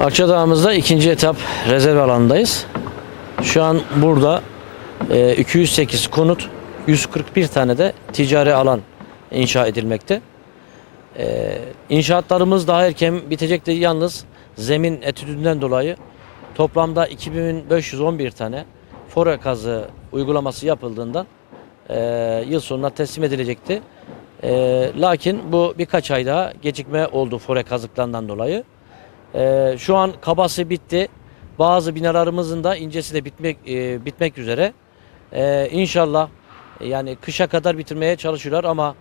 Akçadağ'ımızda ikinci etap rezerv alanındayız. Şu an burada e, 208 konut, 141 tane de ticari alan inşa edilmekte. E, İnşaatlarımız daha erken bitecekti yalnız zemin etüdünden dolayı toplamda 2511 tane fore kazı uygulaması yapıldığından e, yıl sonuna teslim edilecekti. E, lakin bu birkaç ay daha gecikme oldu fore kazıklarından dolayı. Ee, şu an kabası bitti. Bazı binalarımızın da incesi de bitmek e, bitmek üzere. Ee, inşallah e, yani kışa kadar bitirmeye çalışıyorlar ama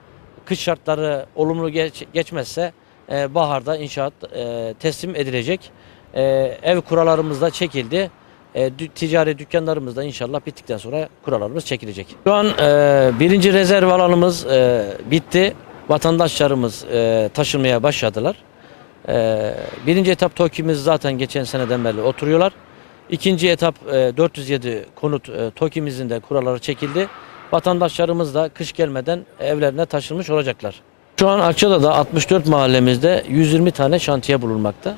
kış şartları olumlu geç- geçmezse e, baharda inşaat e, teslim edilecek. E, ev kuralarımız da çekildi. E, dü- ticari dükkanlarımız da inşallah bittikten sonra kuralarımız çekilecek. Şu an e, birinci rezerv alanımız e, bitti. Vatandaşlarımız e, taşınmaya başladılar. Ee, birinci etap TOKİ'miz zaten geçen seneden beri oturuyorlar. İkinci etap e, 407 konut e, TOKİ'mizin de kuralları çekildi. Vatandaşlarımız da kış gelmeden evlerine taşınmış olacaklar. Şu an Akçada'da 64 mahallemizde 120 tane şantiye bulunmakta.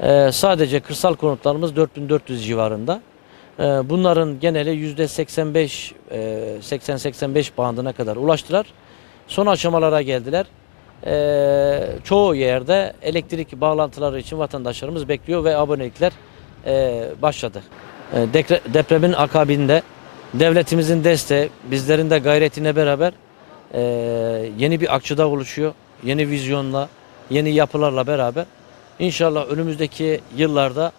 Ee, sadece kırsal konutlarımız 4400 civarında. Ee, bunların geneli %85 e, 80-85 bandına kadar ulaştılar. Son aşamalara geldiler. Ee, çoğu yerde elektrik bağlantıları için vatandaşlarımız bekliyor ve abonelikler e, başladı. Ee, dekre- depremin akabinde devletimizin desteği, bizlerin de gayretine beraber e, yeni bir Akçadağ oluşuyor. Yeni vizyonla, yeni yapılarla beraber inşallah önümüzdeki yıllarda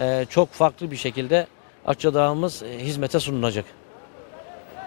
e, çok farklı bir şekilde Akçadağ'ımız e, hizmete sunulacak.